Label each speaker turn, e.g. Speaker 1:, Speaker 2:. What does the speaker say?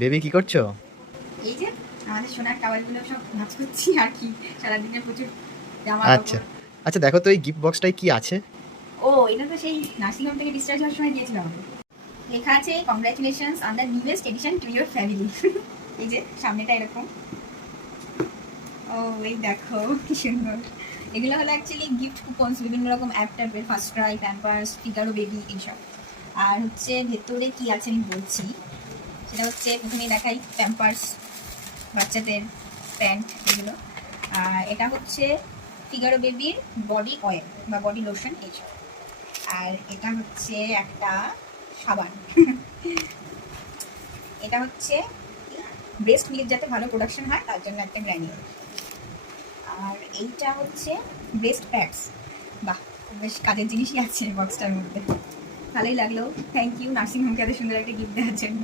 Speaker 1: Baby কি করছ?
Speaker 2: এই যে আমাদের সোনার টাওয়ালগুলো সব নাচ করছি আর কি সারাদিনে প্রচুর জামা
Speaker 1: আচ্ছা আচ্ছা দেখো তো এই গিফট বক্সটায় কি আছে?
Speaker 2: ও এটা তো সেই নার্সিংহোম থেকে ডিসচার্জ হওয়ার সময় দিয়েছিলাম লেখা আছে congratulations on the newest edition to your family এই যে সামনেটা এরকম। ও এই দেখো কি সুন্দর। এগুলো হলো অ্যাকচুয়ালি গিফট কুপনস বিভিন্ন রকম app ট্যাপের first cry Pampers Figaro baby এইসব। আর হচ্ছে ভেতরে কি আছে আমি বলছি সেটা হচ্ছে প্রথমেই দেখাই প্যাম্পার্স বাচ্চাদের প্যান্ট এগুলো। আর এটা হচ্ছে ফিগারো বেবির বডি অয়েল বা বডি লোশন এইসব আর এটা হচ্ছে একটা সাবান। এটা হচ্ছে ব্রেস্ট মিল্ক যাতে ভালো প্রোডাকশন হয়, তার জন্য একটা গ্র্যানিউল আর এইটা হচ্ছে ব্রেস্ট প্যাডস বাহ, বেশ কাজের জিনিসই আছে বক্সটার মধ্যে। ভালোই লাগল। থ্যাংক ইউ নার্সিং হোমকে এত সুন্দর একটা গিফট দেওয়ার জন্য।